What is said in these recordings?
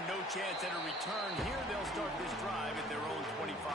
And no chance at a return here. They'll start this drive at their own 25.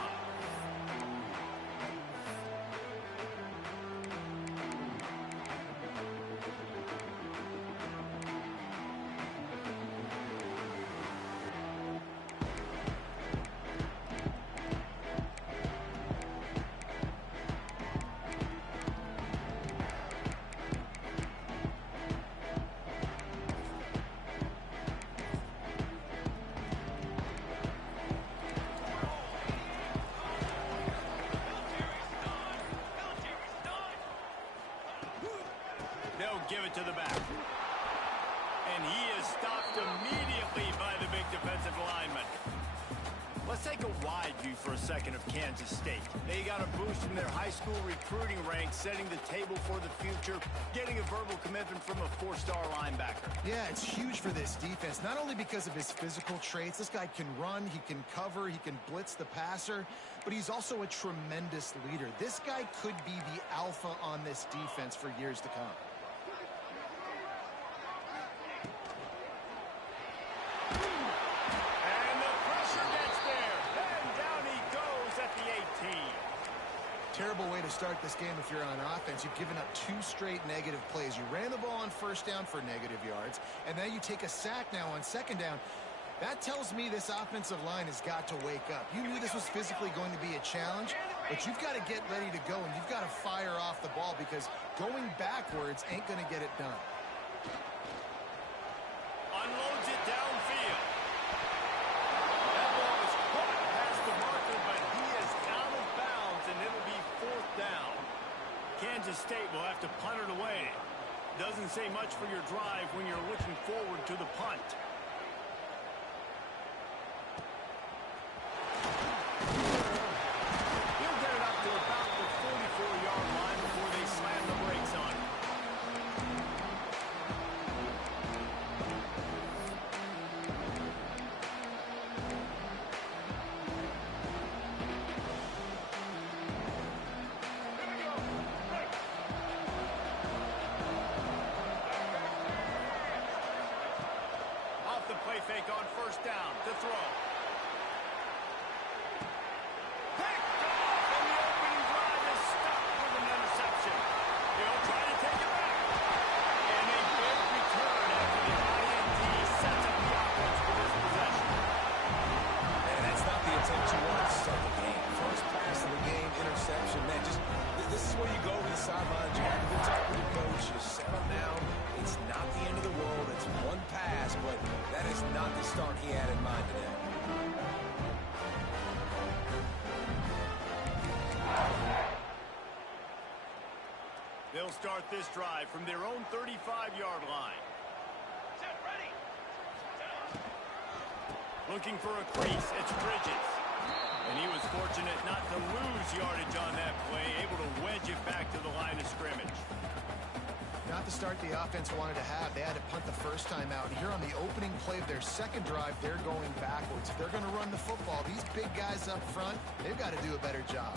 Give it to the back. And he is stopped immediately by the big defensive lineman. Let's take a wide view for a second of Kansas State. They got a boost from their high school recruiting ranks, setting the table for the future, getting a verbal commitment from a four-star linebacker. Yeah, it's huge for this defense, not only because of his physical traits. This guy can run, he can cover, he can blitz the passer, but he's also a tremendous leader. This guy could be the alpha on this defense for years to come. Terrible way to start this game if you're on offense. You've given up 2 straight negative plays. You ran the ball on first down for negative yards, and then you take a sack now on second down. That tells me this offensive line has got to wake up. You knew this was physically going to be a challenge, but you've got to get ready to go, and you've got to fire off the ball because going backwards ain't going to get it done. Unloads it downfield. That ball is caught past the marker, but he is out of bounds, and it'll be 4th down. Kansas State will have to punt it away. Doesn't say much for your drive when you're looking forward to the punt. He'll get it up to about the 44-yard line before they slam the brakes on it. Fake on first down to throw. Picked off, and the opening drive is stopped with an interception. He'll try to take it back. And a big return after the INT sets up the offense for this possession. And that's not the intent you want to start the game. First pass of the game, interception. Man, just this is where you go to the sidelines. You have a good talk with your coach. You settle down. It's not the end of the world. It's one pass, but that is not the start he had in mind today. They'll start this drive from their own 35-yard line. Set, ready. Looking for a crease. It's Bridges. And he was fortunate not to lose yardage on that play, able to wedge it back to the line of scrimmage. Not the start the offense wanted to have. They had to punt the first time out. And here on the opening play of their second drive, they're going backwards. If they're going to run the football, these big guys up front, they've got to do a better job.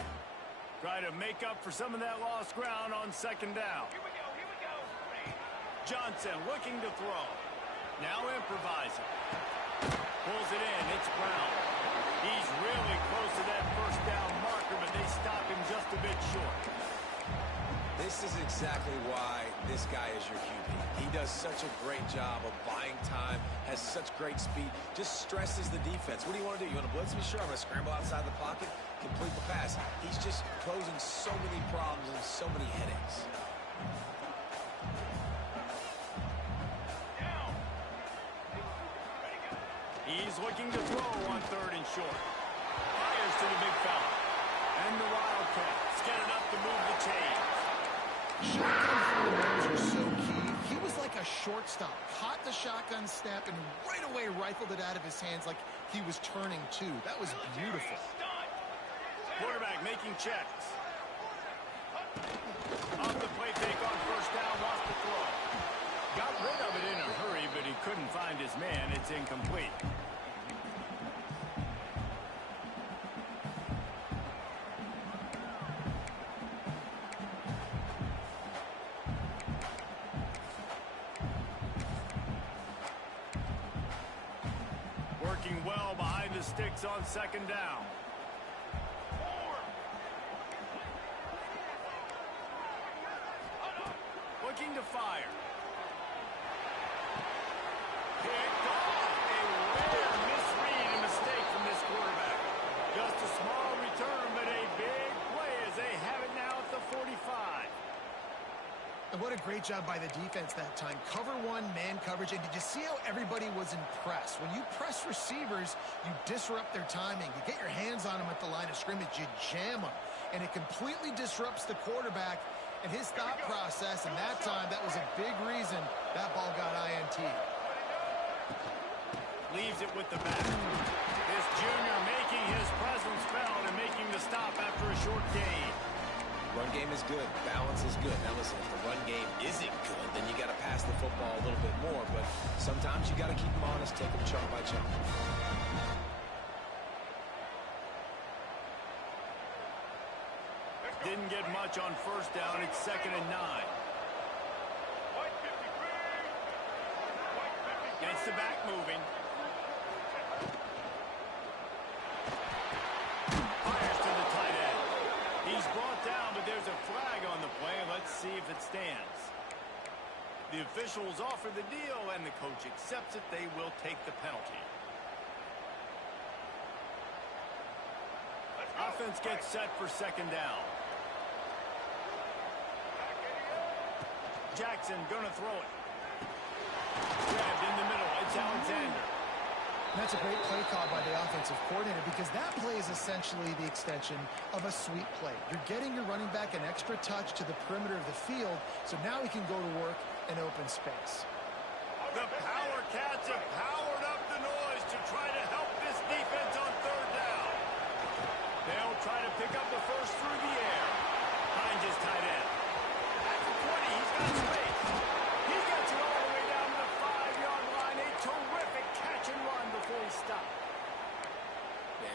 Try to make up for some of that lost ground on second down. Here we go, here we go. Johnson looking to throw. Now improvising. Pulls it in. It's Brown. He's really close to that first down marker, but they stop him just a bit short. This is exactly why this guy is your QB. He does such a great job of buying time, has such great speed, just stresses the defense. What do you want to do? You want to blitz me? Sure, I'm going to scramble outside the pocket, complete the pass. He's just posing so many problems and so many headaches. Down. He's looking to throw on 3rd and short. Fires to the big fella. And the Wildcats get it up to move the chains. Shotgun fundamentals are so key. He was like a shortstop, caught the shotgun snap, and right away rifled it out of his hands like he was turning two. That was beautiful. Quarterback making checks. Off the play fake on first down, lost the throw. Got rid of it in a hurry, but he couldn't find his man. It's incomplete. the sticks on second down. Looking to fire. Picked off. A rare misread and mistake from this quarterback. Just a small return, but a big play as they have it now at the 45. And what a great job by the defense that time. Cover one, man coverage. And did you see how everybody was impressed? When you press receivers, you disrupt their timing. You get your hands on them at the line of scrimmage. You jam them. And it completely disrupts the quarterback and his thought process. And that time, that was a big reason that ball got INT. Leaves it with the back. This junior making his presence felt and making the stop after a short gain. Run game is good. Balance is good. Now listen, if the run game isn't good, then you got to pass the football a little bit more. But sometimes you got to keep them honest, take them chunk by chunk. Didn't get much on first down. It's 2nd and 9. Gets the back moving. Fires to the tight end. He's brought down, but there's a flag on the play. Let's see if it stands. The officials offer the deal, and the coach accepts it. They will take the penalty. Offense gets set for 2nd down. Jackson gonna throw it. Grabbed in the middle. It's Alexander. And that's a great play call by the offensive coordinator because that play is essentially the extension of a sweep play. You're getting your running back an extra touch to the perimeter of the field, so now he can go to work in open space. The Power Cats have powered up the noise to try to help this defense on 3rd down. They'll try to pick up the first through the air. Finds his tight end. At the 20, he's got space. He gets it all the way down to the 5-yard line. A terrific catch and run before he stopped.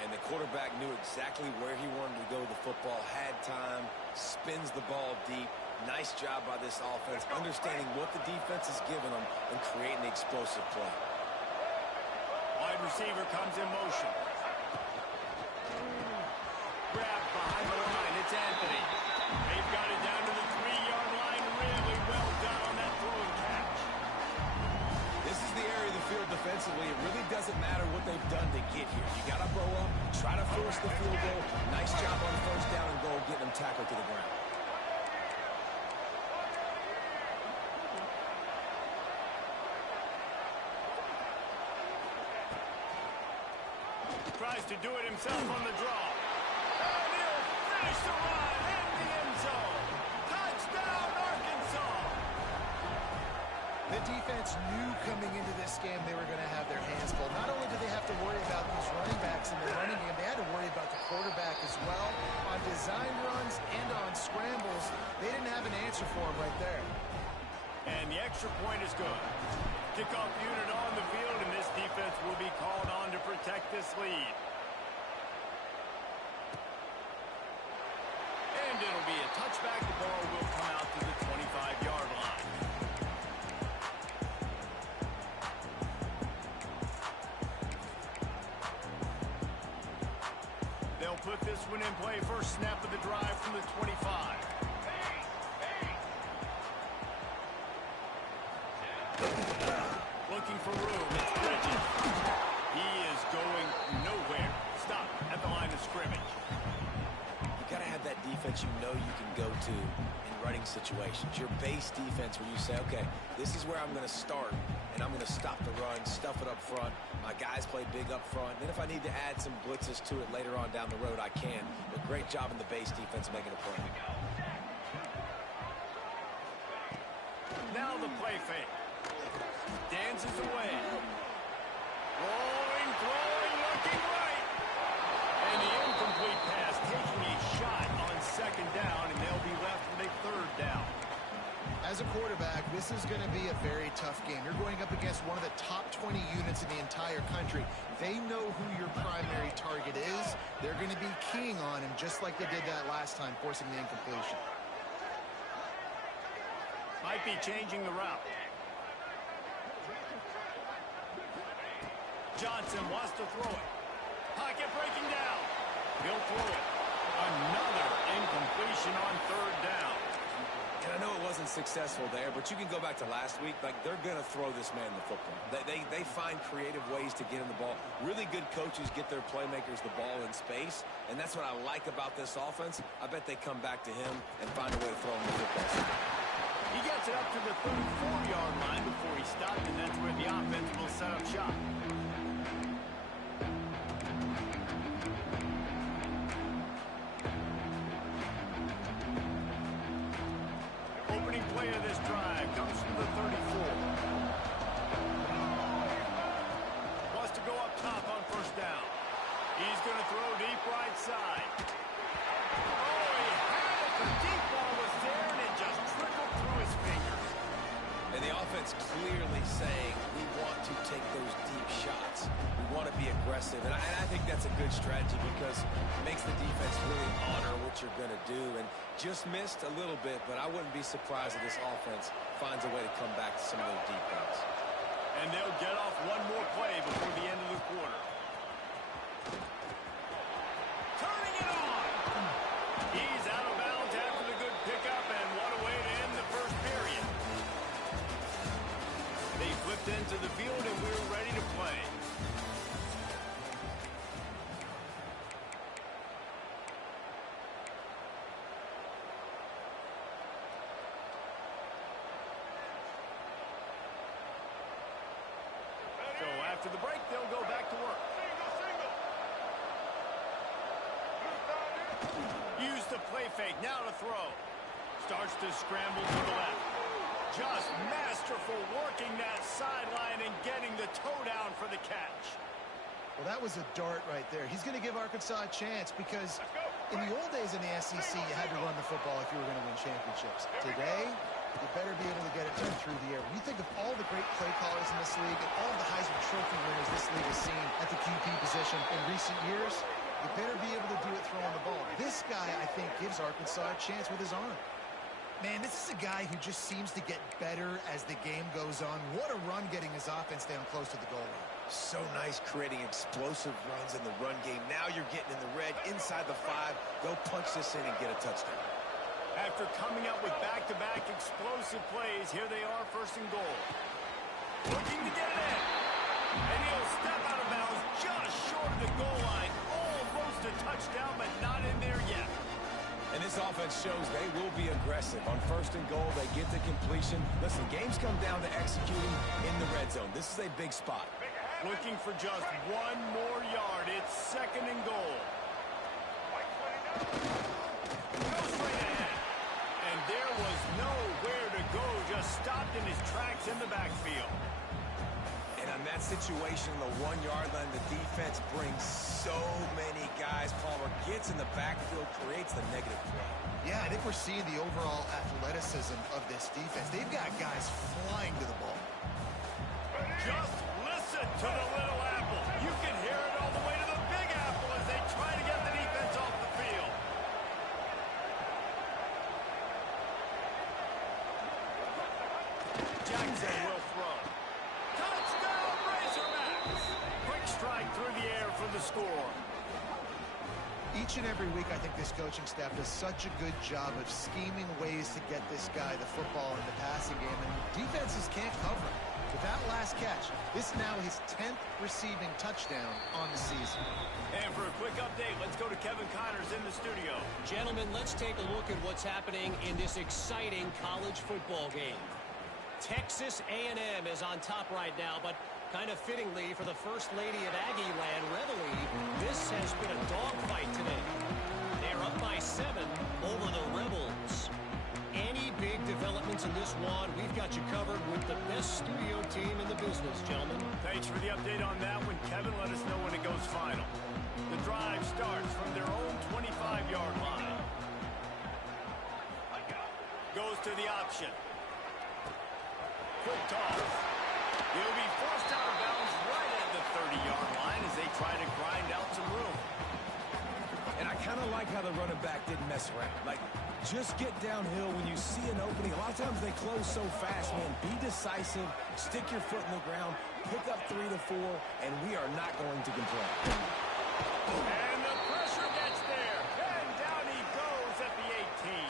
And the quarterback knew exactly where he wanted to go with the football, had time, spins the ball deep. Nice job by this offense, understanding what the defense is giving them and creating the explosive play. Wide receiver comes in motion. Grabbed behind the line. It's Anthony. They've got it down to the 3-yard line. Really well done on that throw and catch. This is the area of the field defensively. It really doesn't matter what they've done to get here. You got to blow up, try to force the field goal. Nice job on 1st down and goal, getting them tackled to the ground. Tries to do it himself on the draw. And he'll finish the run in the end zone. Touchdown, Arkansas. The defense knew coming into this game they were going to have their hands full. Not only did they have to worry about these running backs in their running game, they had to worry about the quarterback as well. On design runs and on scrambles, they didn't have an answer for him right there. And the extra point is good. Kickoff unit on the field, and this defense will be called on to protect this lead. And it'll be a touchback. The ball will come out to the 25-yard line. They'll put this one in play. First snap of the drive from the 25. Looking for room. It's Bridges. He is going nowhere. Stop at the line of scrimmage. You got to have that defense you know you can go to in running situations. Your base defense where you say, okay, this is where I'm going to start, and I'm going to stop the run, stuff it up front. My guys play big up front. Then if I need to add some blitzes to it later on down the road, I can. But great job in the base defense making a play. Now the play fake. Dances away. Rolling, throwing, looking right. And the incomplete pass taking a shot on 2nd down, and they'll be left with a 3rd down. As a quarterback, this is going to be a very tough game. You're going up against one of the top 20 units in the entire country. They know who your primary target is. They're going to be keying on him just like they did that last time, forcing the incompletion. Might be changing the route. Johnson wants to throw it. Pocket breaking down. He'll throw it. Another incompletion on third down. And I know it wasn't successful there, but you can go back to last week. Like, they're going to throw this man the football. They find creative ways to get him the ball. Really good coaches get their playmakers the ball in space, and that's what I like about this offense. I bet they come back to him and find a way to throw him the football. He gets it up to the 34-yard line before he stopped, and that's where the offense will set up shop. Opening play of this drive comes from the 34. Wants to go up top on first down. He's going to throw deep right side. Oh, he had it. The deep ball was there, and it just trickled through his fingers. And the offense clearly saying, we want to take those deep shots. We want to be aggressive. And I think that's a good strategy because it makes the defense really honor what you're going to do. And just missed a little bit, but I wouldn't be surprised if this offense finds a way to come back to some of those deep balls. And they'll get off one more play before the end of the quarter. Turning it on. He's out of bounds after the good pickup, and what a way to end the first period. They flipped into the field, and we're ready to play. So after the break, they'll go back to work. Use the play fake, now to throw. Starts to scramble to the left. Just masterful working that sideline and getting the toe down for the catch. Well, that was a dart right there. He's going to give Arkansas a chance because in the old days in the SEC, you had to run the football if you were going to win championships. Today, you better be able to get it done through the air. When you think of all the great play callers in this league and all the Heisman Trophy winners this league has seen at the QB position in recent years, you better be able to do it throwing the ball. This guy, I think, gives Arkansas a chance with his arm. Man, this is a guy who just seems to get better as the game goes on. What a run getting his offense down close to the goal line. So nice creating explosive runs in the run game. Now you're getting in the red, inside the 5. Go punch this in and get a touchdown. After coming up with back-to-back explosive plays, here they are, first and goal. Looking to get it in. And he'll step out of bounds just short of the goal line. Almost a touchdown, but not in there yet. And this offense shows they will be aggressive. On first and goal, they get the completion. Listen, games come down to executing in the red zone. This is a big spot. Looking for just one more yard. It's second and goal. Goes straight ahead. And there was nowhere to go. Just stopped in his tracks in the backfield. And on that situation, the 1-yard line, the defense brings so many guys. Palmer gets in the backfield, creates the negative play. Yeah, I think we're seeing the overall athleticism of this defense. They've got guys flying to the ball. Just listen to the little apple. You can hear it all the way to the big apple as they try to get the defense off the field. Jackson will throw. Touchdown, Razorbacks! Quick strike through the air for the score. Each and every week, I think this coaching staff does such a good job of scheming ways to get this guy the football in the passing game, and defenses can't cover him. With that last catch, this is now his 10th receiving touchdown on the season. And for a quick update, let's go to Kevin Connors in the studio. Gentlemen, let's take a look at what's happening in this exciting college football game. Texas A&M is on top right now, but kind of fittingly for the First Lady of Aggie Land, Reveille, this has been a dogfight today. They're up by 7 over the Rebels. Any big developments in this one, we've got you covered with the best studio team in the business, gentlemen. Thanks for the update on that one, Kevin. Let us know when it goes final. The drive starts from their own 25-yard line. Goes to the option. Quick toss. He'll be forced out of bounds right at the 30-yard line as they try to grind out some room. And I kind of like how the running back didn't mess around. Like, just get downhill when you see an opening. A lot of times they close so fast, man. Be decisive, stick your foot in the ground, pick up 3 to 4, and we are not going to complain. And the pressure gets there. And down he goes at the 18.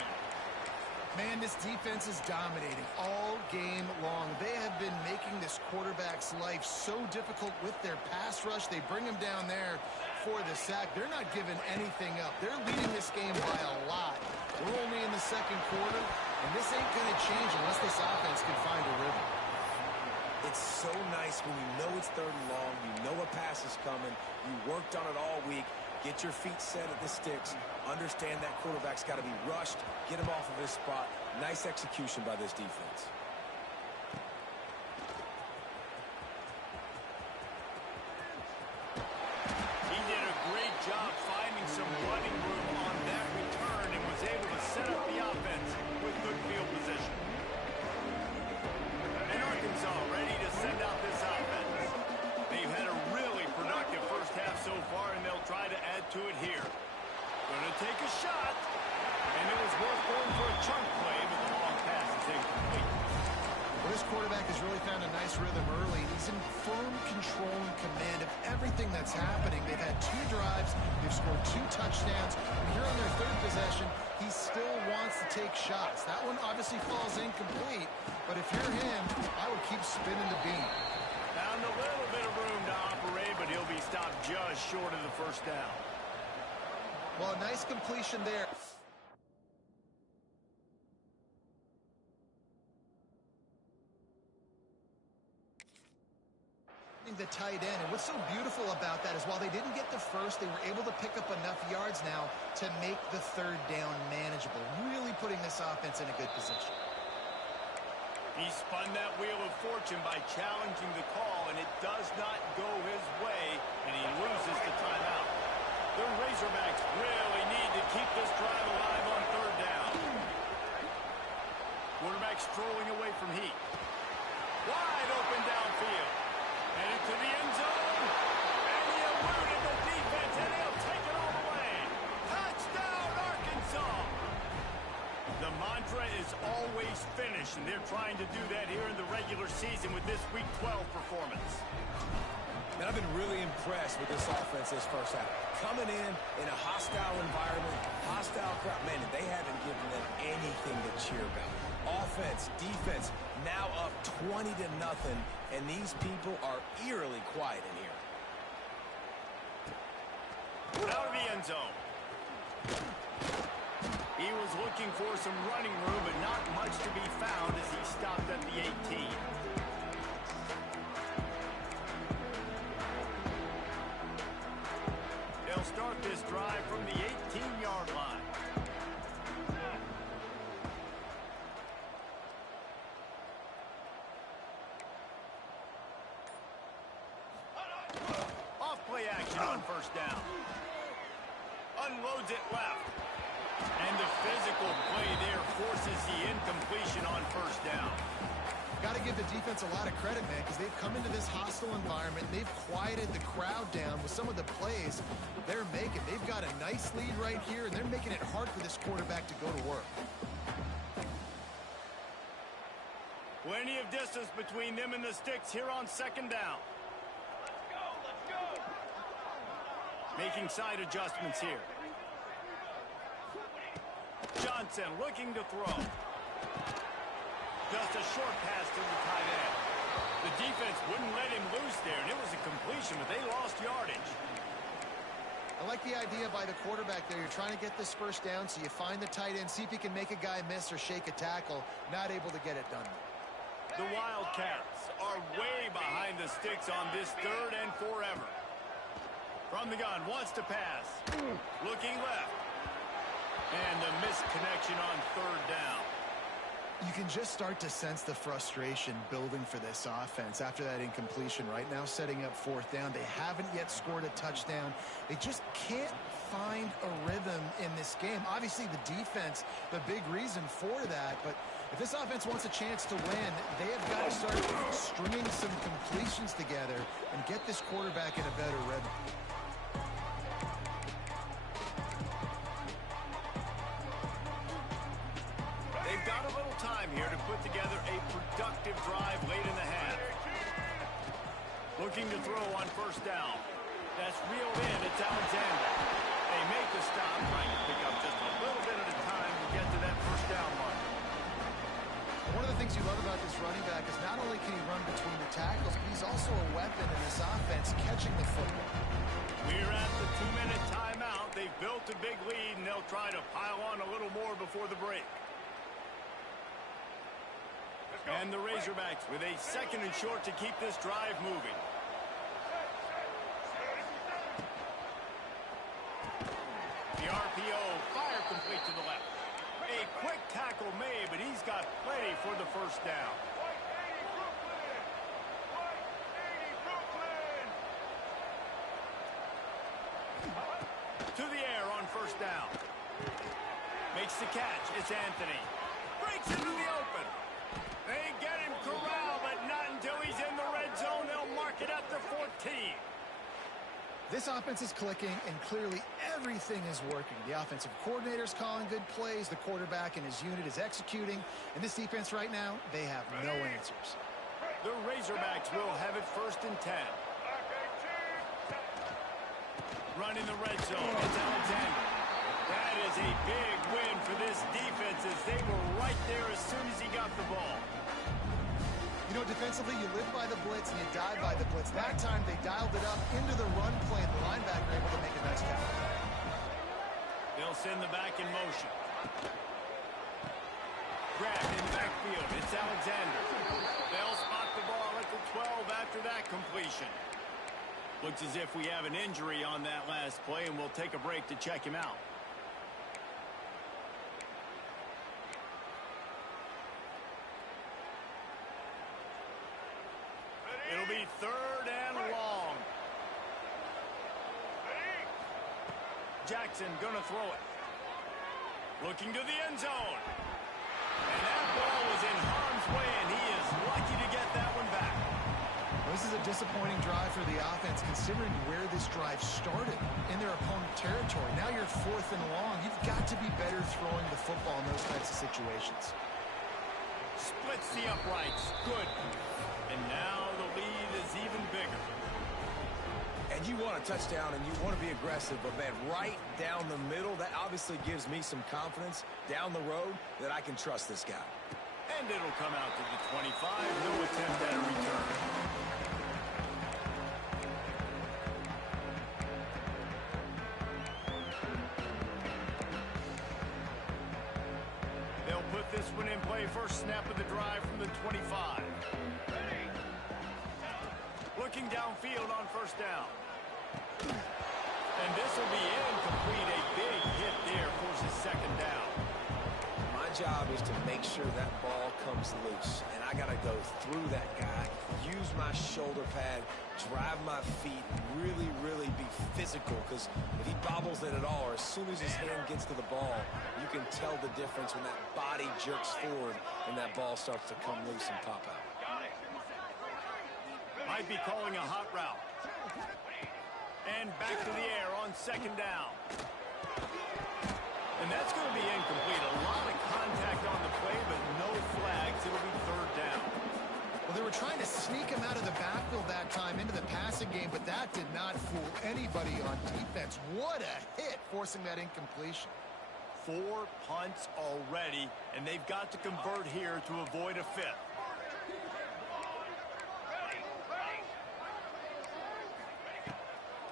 Man, this defense is dominating all game long. They have been making this quarterback's life so difficult with their pass rush. They bring him down there for the sack. They're not giving anything up. They're leading this game by a lot. We're only in the second quarter, and this ain't going to change unless this offense can find a rhythm. It's so nice when you know it's third and long, you know a pass is coming, you worked on it all week, get your feet set at the sticks, understand that quarterback's got to be rushed, get him off of his spot. Nice execution by this defense. He did a great job finding some running room on that return and was able to set up the offense with good field position. And Arkansas ready to send out this offense. They've had a really productive first half so far, and they'll try to add to it here. Gonna take a shot, and it was worth going for a chunk play, but the long pass is incomplete. Well, this quarterback has really found a nice rhythm early. He's in firm control and command of everything that's happening. They've had 2 drives. They've scored 2 touchdowns. And here on their third possession, he still wants to take shots. That one obviously falls incomplete. But if you're him, I would keep spinning the beam. Found a little bit of room to operate, but he'll be stopped just short of the first down. Well, a nice completion there. The tight end, and what's so beautiful about that is while they didn't get the first, they were able to pick up enough yards now to make the third down manageable, really putting this offense in a good position. He spun that wheel of fortune by challenging the call, and it does not go his way, and he loses the timeout. The Razorbacks really need to keep this drive alive on third down. Quarterback strolling away from heat. Wide open downfield. Headed to the end zone. And he eluded the defense, and he'll take it all the way. Touchdown, Arkansas! The mantra is always finish, and they're trying to do that here in the regular season with this Week 12 performance. Man, I've been really impressed with this offense this first half. Coming in a hostile environment, hostile crowd. Man, they haven't given them anything to cheer about. Offense, defense, now up 20-0, and these people are eerily quiet in here. Out of the end zone. He was looking for some running room, but not much to be found as he stopped at the 18. They'll start this drive from the 18-yard line. Off-play action on first down. Unloads it left. And the physical play there forces the incompletion on first down. Got to give the defense a lot of credit, man, because they've come into this hostile environment. They've quieted the crowd down with some of the plays they're making. They've got a nice lead right here, and they're making it hard for this quarterback to go to work. Plenty of distance between them and the sticks here on second down. Let's go, let's go. Making side adjustments here. Johnson looking to throw. Just a short pass to the tight end. The defense wouldn't let him loose there, and it was a completion, but they lost yardage. I like the idea by the quarterback there. You're trying to get this first down, so you find the tight end, see if you can make a guy miss or shake a tackle. Not able to get it done. The Wildcats are way behind the sticks on this third and forever. From the gun, wants to pass. Looking left. And the missed connection on third down. You can just start to sense the frustration building for this offense after that incompletion. Right now setting up fourth down. They haven't yet scored a touchdown. They just can't find a rhythm in this game. Obviously the defense, the big reason for that, but if this offense wants a chance to win, they have got to start stringing some completions together and get this quarterback in a better rhythm. They've got a little time here to put together a productive drive late in the half. Looking to throw on first down. That gets reeled in. It's Alexander. They make the stop, trying to pick up just a little bit at a time to get to that first down mark. One of the things you love about this running back is not only can he run between the tackles, but he's also a weapon in this offense catching the football. We're at the 2-minute timeout. They've built a big lead, and they'll try to pile on a little more before the break. And the Razorbacks with a second and short to keep this drive moving. The RPO, fire complete to the left. A quick tackle made, but he's got plenty for the first down. To the air on first down. Makes the catch. It's Anthony. Breaks into the open. They get him corralled, but not until he's in the red zone. They'll mark it at the 14. This offense is clicking, and clearly everything is working. The offensive coordinator's calling good plays. The quarterback and his unit is executing. And this defense right now, they have no answers. The Razorbacks will have it first and 10. Running the red zone. It's Alexander. That is a big win for this defense as they were right there as soon as he got the ball. You know, defensively, you live by the blitz and you die by the blitz. That time, they dialed it up into the run play, and the linebacker able to make a nice tackle. They'll send the back in motion. Grabbed in backfield. It's Alexander. They'll spot the ball at the 12 after that completion. Looks as if we have an injury on that last play, and we'll take a break to check him out. It'll be third and long. Jackson gonna throw it. Looking to the end zone. And that ball was in harm's way, and he is lucky to get that one back. This is a disappointing drive for the offense, considering where this drive started, in their opponent territory. Now you're fourth and long. You've got to be better throwing the football in those types of situations. Splits the uprights. Good. And now the lead is even bigger. And you want a touchdown and you want to be aggressive, but man, right down the middle, that obviously gives me some confidence down the road that I can trust this guy. And it'll come out to the 25. No attempt at a return. They'll put this one in play. First snap of the drive from the 25. Looking downfield on first down. And this will be incomplete. A big hit there forces second down. My job is to make sure that ball comes loose, and I got to go through that guy, use my shoulder pad, drive my feet, really, really be physical, because if he bobbles it at all, or as soon as his hand gets to the ball, you can tell the difference when that body jerks forward and that ball starts to come loose and pop out. Might be calling a hot route. And back to the air on second down. And that's going to be incomplete. A lot of contact on the play, but no flags. It'll be third down. Well, they were trying to sneak him out of the backfield that time into the passing game, but that did not fool anybody on defense. What a hit, forcing that incompletion. 4 punts already, and they've got to convert here to avoid a fifth.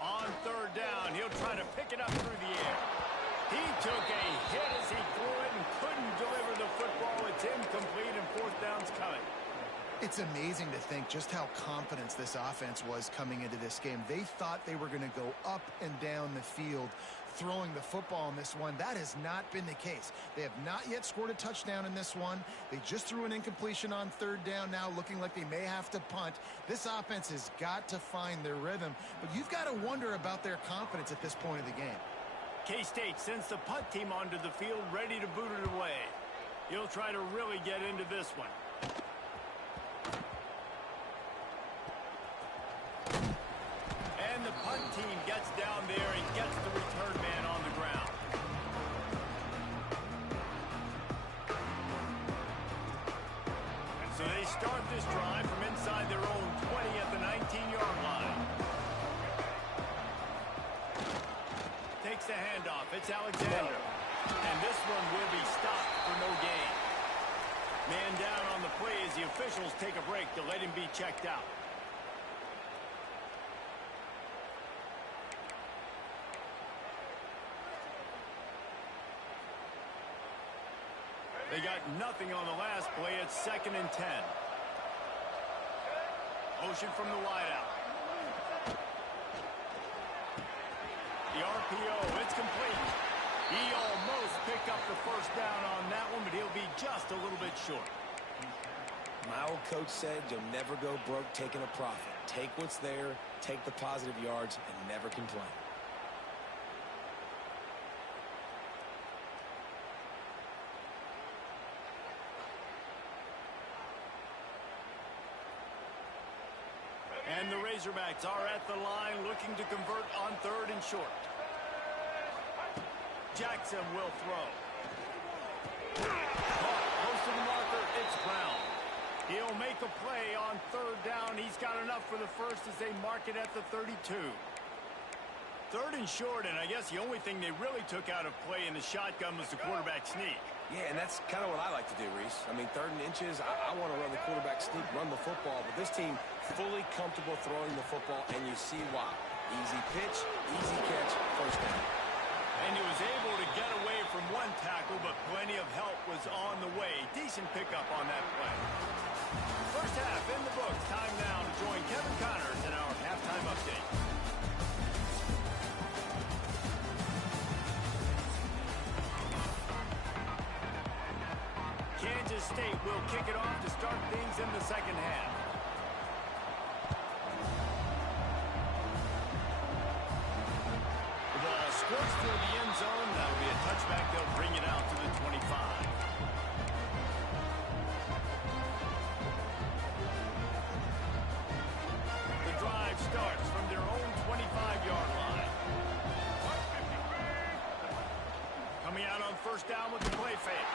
On third down, he'll try to pick it up through the air. He took a hit as he threw it and couldn't deliver the football. It's incomplete, and fourth down's coming. It's amazing to think just how confident this offense was coming into this game. They thought they were going to go up and down the field throwing the football in this one. That has not been the case. They have not yet scored a touchdown in this one. They just threw an incompletion on third down now, looking like they may have to punt. This offense has got to find their rhythm, but you've got to wonder about their confidence at this point of the game. K-State sends the punt team onto the field, ready to boot it away. He'll try to really get into this one. And the punt team gets down there and gets the return man on the ground. So they start this drive from inside their own 20 at the 19-yard line. takes the handoff. It's Alexander. And this one will be stopped for no gain. Man down on the play as the officials take a break to let him be checked out. They got nothing on the last play. It's 2nd and 10. Motion from the wideout. The RPO, it's complete. He almost picked up the first down on that one, but he'll be just a little bit short. My old coach said you'll never go broke taking a profit. Take what's there, take the positive yards, and never complain. And the Razorbacks are at the line looking to convert on 3rd and short. Jackson will throw. Caught close to the marker. It's Brown. He'll make a play on 3rd down. He's got enough for the first as they mark it at the 32. 3rd and short, and I guess the only thing they really took out of play in the shotgun was the quarterback sneak. Yeah, and that's kind of what I like to do, Reese. I mean, 3rd and inches, I want to run the quarterback sneak, run the football, but this team fully comfortable throwing the football, and you see why. Easy pitch, easy catch, first down. And he was able to get away from one tackle, but plenty of help was on the way. Decent pickup on that play. First half in the books. Time now to join Kevin Connors in our halftime update. Kansas State will kick it off to start things in the second half. The ball squirts through the end zone. That'll be a touchback. They'll bring it out to the 25. The drive starts from their own 25-yard line. Coming out on first down with the play fake.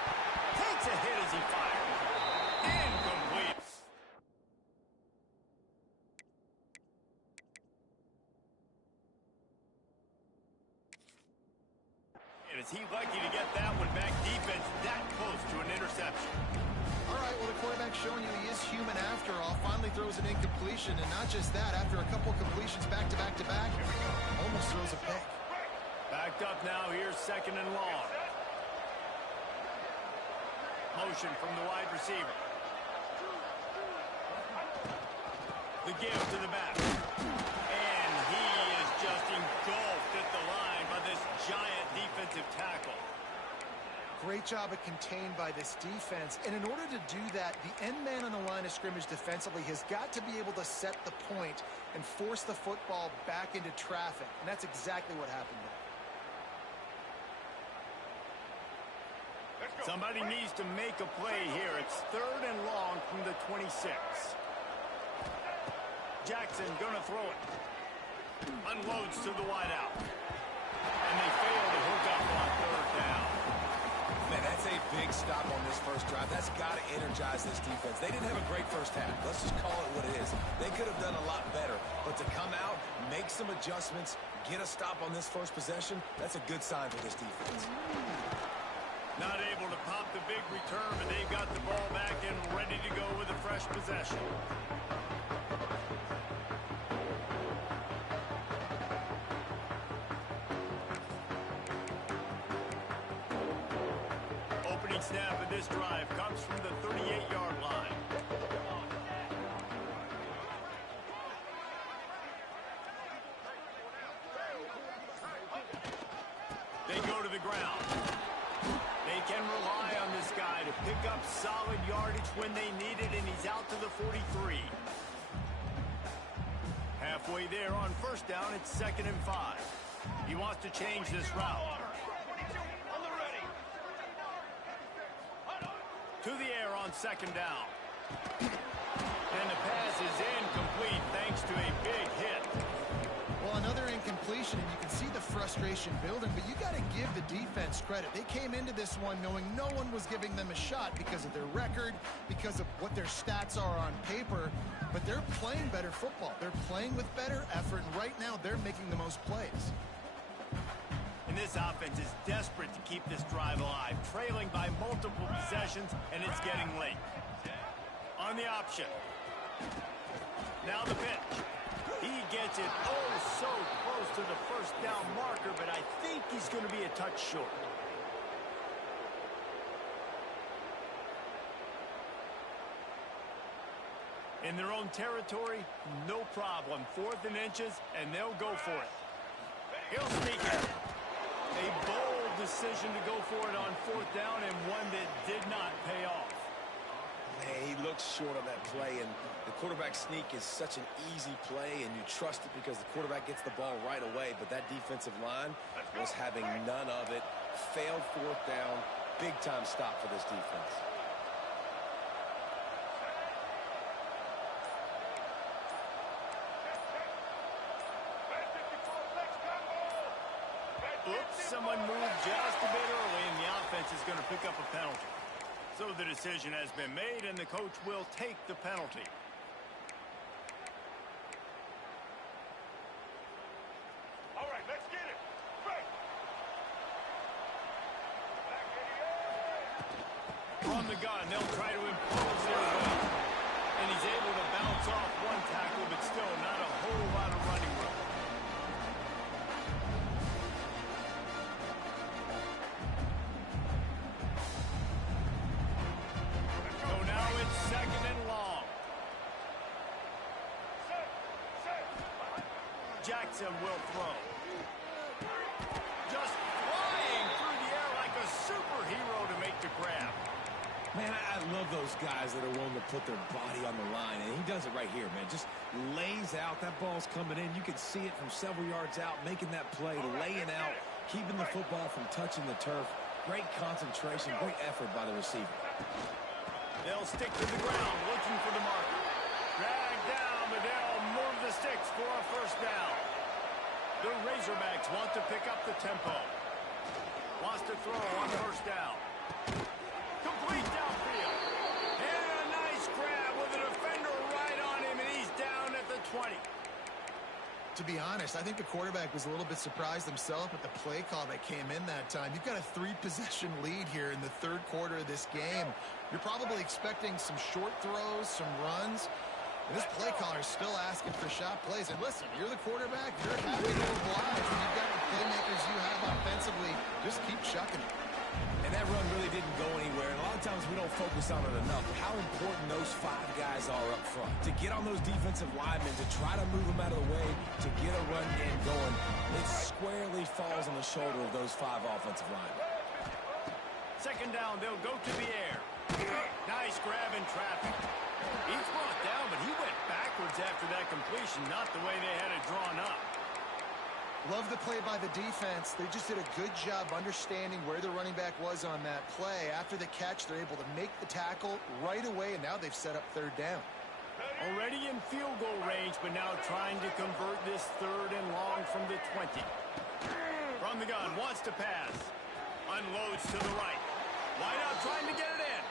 Takes a hit as he fires. Incomplete. And is he lucky to get that one back? Defense that close to an interception. All right, well, the quarterback's showing you he is human after all. Finally throws an incompletion, and not just that, after a couple completions back-to-back-to-back, almost throws a pick. Backed up now. Here's 2nd and long. Motion from the wide receiver. The give to the back. And he is just engulfed at the line by this giant defensive tackle. Great job of contained by this defense. And in order to do that, the end man on the line of scrimmage defensively has got to be able to set the point and force the football back into traffic. And that's exactly what happened there. Somebody needs to make a play here. It's 3rd and long from the 26. Jackson gonna throw it. Unloads to the wideout. And they fail to hook up on 3rd down. Man, that's a big stop on this first drive. That's got to energize this defense. They didn't have a great first half. Let's just call it what it is. They could have done a lot better. But to come out, make some adjustments, get a stop on this first possession, that's a good sign for this defense. Not able to pop the big return, but they've got the ball back and ready to go with a fresh possession. Opening snap of this drive comes from the 38-yard line. They go to the ground. They can rely on this guy to pick up solid yardage when they need it, and he's out to the 43. Halfway there on first down, it's 2nd and 5. He wants to change this route. To the air on 2nd down. And the pass is incomplete thanks to a big hit. Well, another incompletion, and you can see the frustration building, but you got to give the defense credit. They came into this one knowing no one was giving them a shot because of their record, because of what their stats are on paper, but they're playing better football. They're playing with better effort, and right now they're making the most plays. And this offense is desperate to keep this drive alive, trailing by multiple possessions, and it's getting late. On the option. Now the pitch. He gets it oh so close to the first down marker, but I think he's going to be a touch short. In their own territory, no problem. 4th and inches, and they'll go for it. He'll sneak it. A bold decision to go for it on 4th down, and one that did not pay off. Man, he looks short on that play, and the quarterback sneak is such an easy play, and you trust it because the quarterback gets the ball right away, but that defensive line was having none of it. Failed 4th down. Big-time stop for this defense. Oops, someone moved just a bit early, and the offense is going to pick up a penalty. So the decision has been made, and the coach will take the penalty. All right, let's get it. Right. From the gun, they'll try to impose their way. And he's able to bounce off one tackle, but still not a whole lot of running room. So now it's 2nd and long. Jackson will throw. Just flying through the air like a superhero to make the grab. Man, I love those guys that are willing to put their body on the line, and he does it right here, man. Just lays out. That ball's coming in. You can see it from several yards out, making that play, laying out, keeping the football from touching the turf. Great concentration, great effort by the receiver. They'll stick to the ground, looking for the marker. Drag down, but they'll move the sticks for a 1st down. The Razorbacks want to pick up the tempo. Wants to throw on 1st down. Complete downfield. And a nice grab with a defender right on him, and he's down at the 20. To be honest, I think the quarterback was a little bit surprised himself at the play call that came in that time. You've got a 3-possession lead here in the 3rd quarter of this game. You're probably expecting some short throws, some runs. And this play caller is still asking for shot plays. And listen, you're the quarterback. You're happy to oblige. When you've got the playmakers you have offensively, just keep chucking it. And that run really didn't go anywhere. And a lot of times we don't focus on it enough. How important those 5 guys are up front. To get on those defensive linemen, to try to move them out of the way, to get a run game going, it squarely falls on the shoulder of those 5 offensive linemen. 2nd down, they'll go to the air. Nice grab in traffic. He's brought down, but he went backwards after that completion, not the way they had it drawn up. Love the play by the defense. They just did a good job understanding where the running back was on that play. After the catch, they're able to make the tackle right away, and now they've set up 3rd down. Already in field goal range, but now trying to convert this 3rd and long from the 20. From the gun, wants to pass. Unloads to the right. Wide out trying to get it in.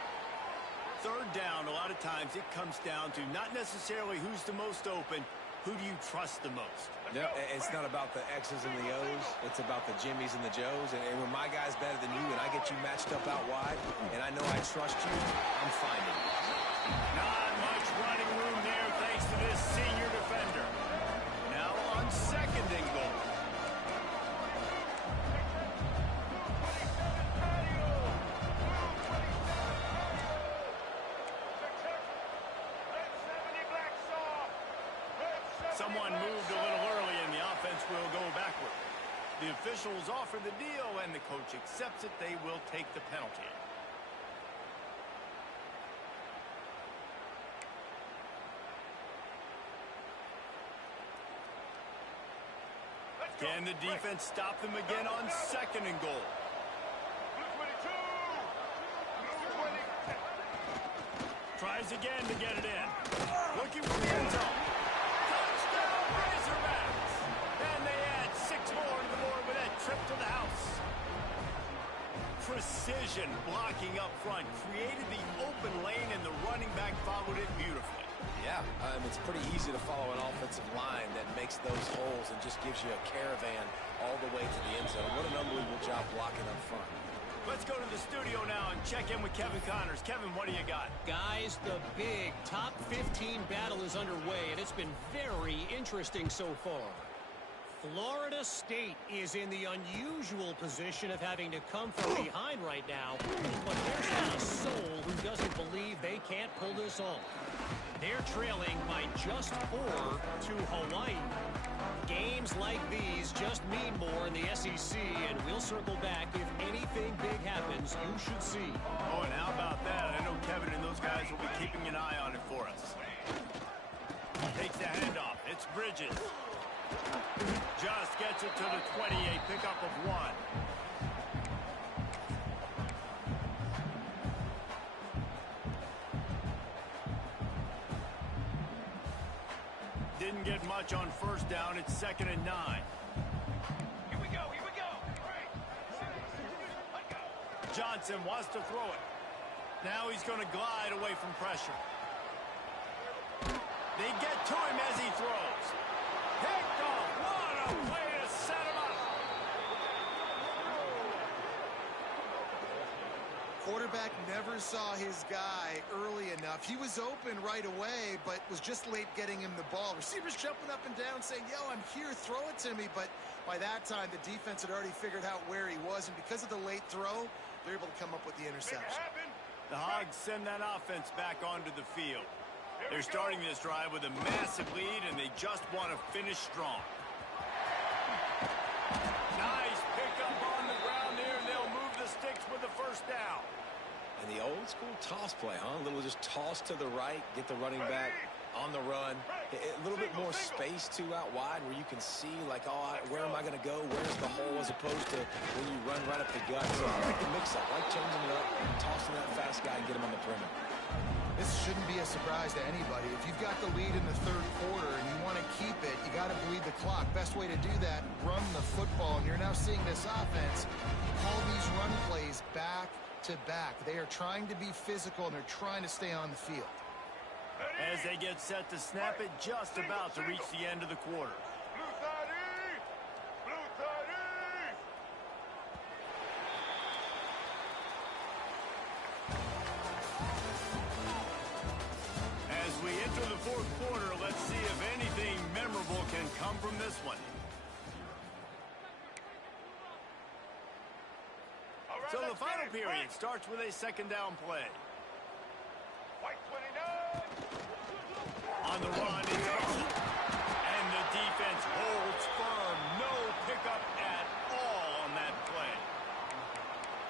3rd down, a lot of times it comes down to not necessarily who's the most open, who do you trust the most? No, it's not about the X's and the O's. It's about the Jimmies and the Joes. And when my guy's better than you and I get you matched up out wide and I know I trust you, I'm finding you. Not much running room there thanks to this senior defender. Now on 2nd and goal. Someone moved a little early and the offense will go backward. The officials offer the deal and the coach accepts it. They will take the penalty. Can the defense stop them again on 2nd and goal? Tries again to get it in. Looking for the end zone. Touchdown, Razorbacks! And they add 6 more to the board with that trip to the house. Precision blocking up front created the open lane, and the running back followed it beautifully. Yeah, it's pretty easy to follow an offensive line that makes those holes and just gives you a caravan all the way to the end zone. What an unbelievable job blocking up front. Let's go to the studio now and check in with Kevin Connors. Kevin, what do you got? Guys, the big top 15 battle is underway, and it's been very interesting so far. Florida State is in the unusual position of having to come from behind right now, but there's not a soul who doesn't believe they can't pull this off. They're trailing by just 4 to Hawaii. Games like these just mean more in the SEC, and we'll circle back. If anything big happens, you should see. Oh, and how about that? I know Kevin and those guys will be keeping an eye on it for us. Takes the handoff. It's Bridges. Just gets it to the 28, pickup of 1. Didn't get much on first down. It's 2nd and 9. Here we go, here we go. 3, 6, let go. Johnson wants to throw it. Now he's going to glide away from pressure. They get to him as he throws. Picked off. What a way to set him up. Quarterback never saw his guy early enough. He was open right away, but was just late getting him the ball. Receivers jumping up and down saying, yo, I'm here, throw it to me. But by that time, the defense had already figured out where he was. And because of the late throw, they're able to come up with the interception. The Hogs send that offense back onto the field. They're starting this drive with a massive lead, and they just want to finish strong. Nice pickup on the ground there, and they'll move the sticks with the first down. And the old school toss play, huh? A little just toss to the right, get the running back on the run. A little bit more space, too, out wide where you can see, like, oh, where am I going to go? Where's the hole as opposed to when you run right up the gut. So I like the mix-up, like changing it up, tossing that fast guy and get him on the perimeter. This shouldn't be a surprise to anybody. If you've got the lead in the third quarter and you want to keep it, you got to bleed the clock. Best way to do that, run the football. And you're now seeing this offense call these run plays back to back. They are trying to be physical, and they're trying to stay on the field. As they get set to snap it, just about to reach the end of the quarter. Blue side east! Blue side east! As we enter the fourth quarter, let's see if anything memorable can come from this one. All right, So the let's final get it. period starts with a 2nd down play. White 29. On the run, it's Russell. And the defense holds firm. No pickup at all on that play.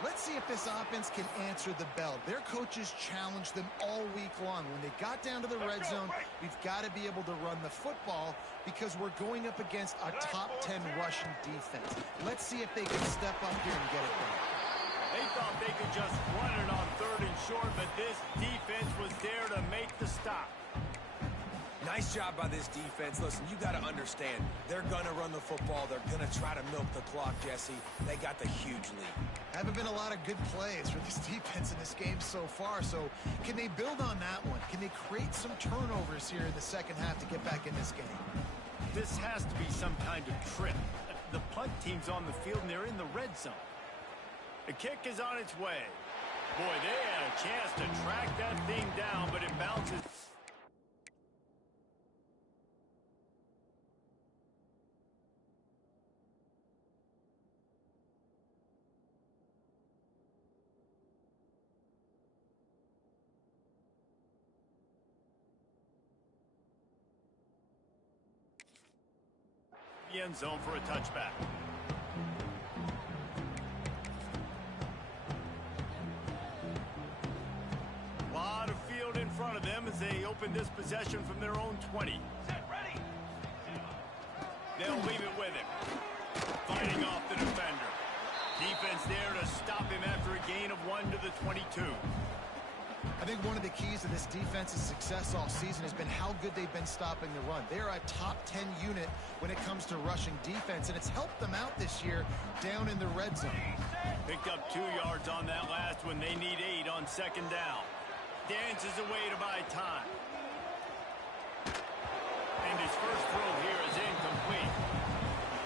Let's see if this offense can answer the bell. Their coaches challenged them all week long. When they got down to the red zone, we've got to be able to run the football because we're going up against a top 10 rushing defense. Let's see if they can step up here and get it done. They thought they could just run it on 3rd and short, but this defense was there to make the stop. Nice job by this defense. Listen, you got to understand, they're going to run the football. They're going to try to milk the clock, Jesse. They got the huge lead. Haven't been a lot of good plays for this defense in this game so far, so can they build on that one? Can they create some turnovers here in the second half to get back in this game? This has to be some kind of trip. The punt team's on the field, and they're in the red zone. The kick is on its way. Boy, they had a chance to track that thing down, but it bounces. The end zone for a touchback. A lot of field in front of them as they open this possession from their own 20. Set, ready. They'll leave it with him. Fighting off the defender. Defense there to stop him after a gain of 1 to the 22. I think one of the keys to this defense's success all season has been how good they've been stopping the run. They're a top 10 unit when it comes to rushing defense, and it's helped them out this year down in the red zone. Picked up 2 yards on that last one. They need 8 on 2nd down. Dances away to buy time. And his first throw here is incomplete.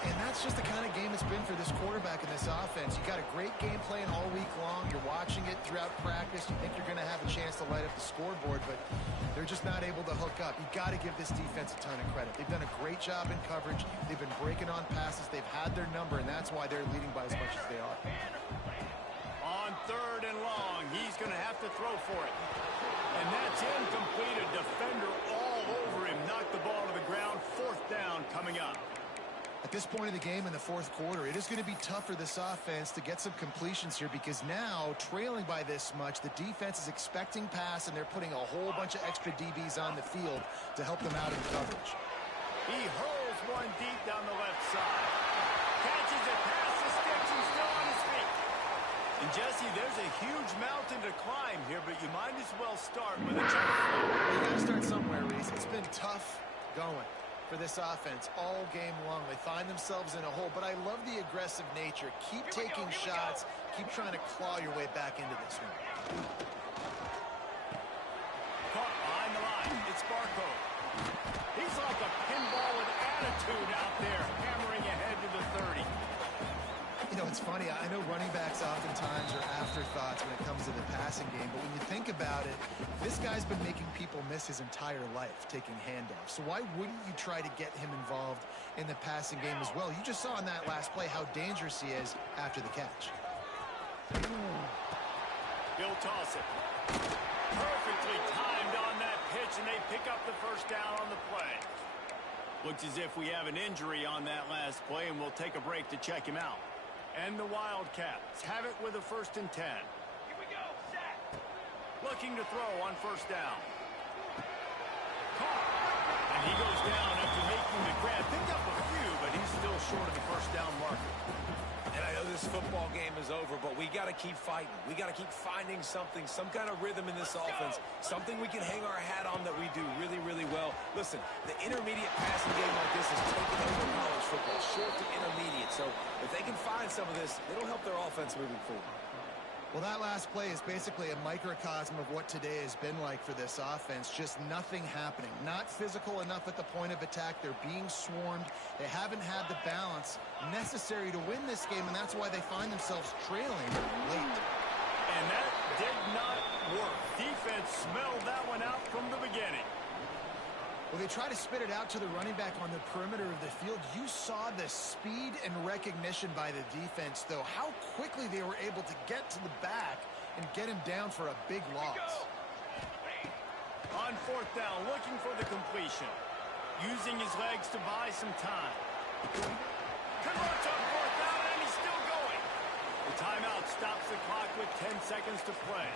And that's just the kind of game it's been for this quarterback in this offense. You got a great game plan all week long. You're watching it throughout practice. You think you're going to have a chance to light up the scoreboard, but they're just not able to hook up. You got to give this defense a ton of credit. They've done a great job in coverage. They've been breaking on passes. They've had their number, and that's why they're leading by as much as they are. On 3rd and long, he's going to have to throw for it. And that's incomplete. A defender all over him. Knocked the ball to the ground. 4th down coming up. At this point of the game in the 4th quarter, it is going to be tough for this offense to get some completions here because now, trailing by this much, the defense is expecting pass, and they're putting a whole bunch of extra DBs on the field to help them out in coverage. He hurls one deep down the left side. Catches it past the sticks. He's still on his feet. And, Jesse, there's a huge mountain to climb here, but you might as well start with a jump. You got to start somewhere, Reese. It's been tough going for this offense all game long. They find themselves in a hole, but I love the aggressive nature. Keep taking shots. Keep trying to claw your way back into this one. Caught behind the line. It's Barco. He's like a pinball with attitude out there, hammering ahead to the 30. You know, it's funny. I know running backs oftentimes are afterthoughts when it comes to the passing game, but when you think about it, this guy's been making people miss his entire life taking handoffs. So why wouldn't you try to get him involved in the passing game as well? You just saw in that last play how dangerous he is after the catch. He'll toss it. Perfectly timed on that pitch, and they pick up the 1st down on the play. Looks as if we have an injury on that last play, and we'll take a break to check him out. And the Wildcats have it with a 1st and 10. Here we go, set. Looking to throw on 1st down. Caught. And he goes down after making the grab. Picked up a few, but he's still short of the 1st down marker. And I know this football game is over, but we got to keep fighting. We got to keep finding something, some kind of rhythm in this offense, something we can hang our hat on that we do really, really well. Listen, the intermediate passing game like this is taking over college football, short to intermediate. So if they can find some of this, it'll help their offense moving forward. Well, that last play is basically a microcosm of what today has been like for this offense. Just nothing happening. Not physical enough at the point of attack. They're being swarmed. They haven't had the balance necessary to win this game, and that's why they find themselves trailing late. And that did not work. Defense smelled that one out from the beginning. Well, they try to spit it out to the running back on the perimeter of the field. You saw the speed and recognition by the defense, though. How quickly they were able to get to the back and get him down for a big loss. On 4th down, looking for the completion. Using his legs to buy some time. Converts on 4th down, and he's still going. The timeout stops the clock with 10 seconds to play.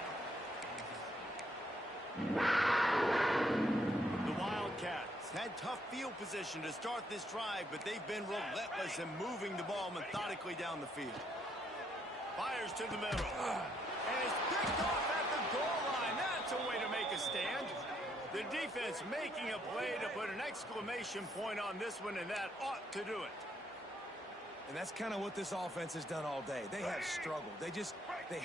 Wildcats had tough field position to start this drive, but they've been relentless in moving the ball methodically down the field. Fires to the middle. And it's picked off at the goal line. That's a way to make a stand. The defense making a play to put an exclamation point on this one, and that ought to do it. And that's kind of what this offense has done all day. They have struggled. They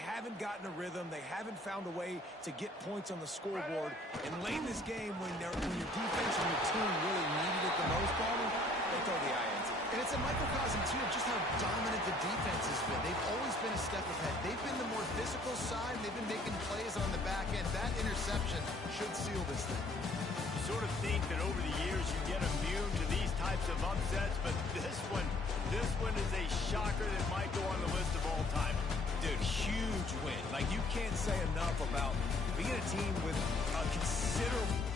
haven't gotten a rhythm. They haven't found a way to get points on the scoreboard. And late in this game, when your defense and your team really needed it the most, they throw the INT. And it's a microcosm, too, of just how dominant the defense has been. They've always been a step ahead. They've been the more physical side, and they've been making plays on the back end. That interception should seal this thing. You sort of think that over the years you get immune to these types of upsets, but this one is a shocker that might go on the list of all time. Dude, huge win. Like, you can't say enough about being a team with a considerable